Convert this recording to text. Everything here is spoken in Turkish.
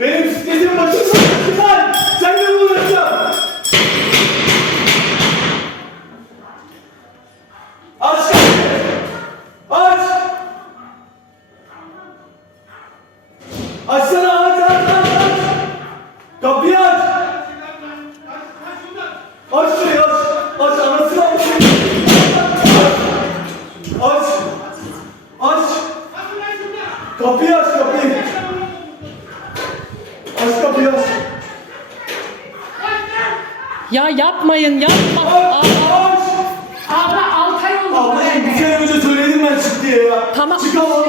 Benim sikletim başım sıkıntı lan! Sen de uğraşacağım! Aç kapıyı! Aç! Açsana aç aç aç aç! Kapıyı aç! Aç şurayı aç! Aç anasını aç! Aç! Aç! Kapıyı aç kapıyı! Aç kapıyı aç. Ya yapmayın yapma. Aa, Aç. Abla 6 ay oldu. Abla bir kere önce söyledim ben çık diye ya. Tamam. Çıkamam.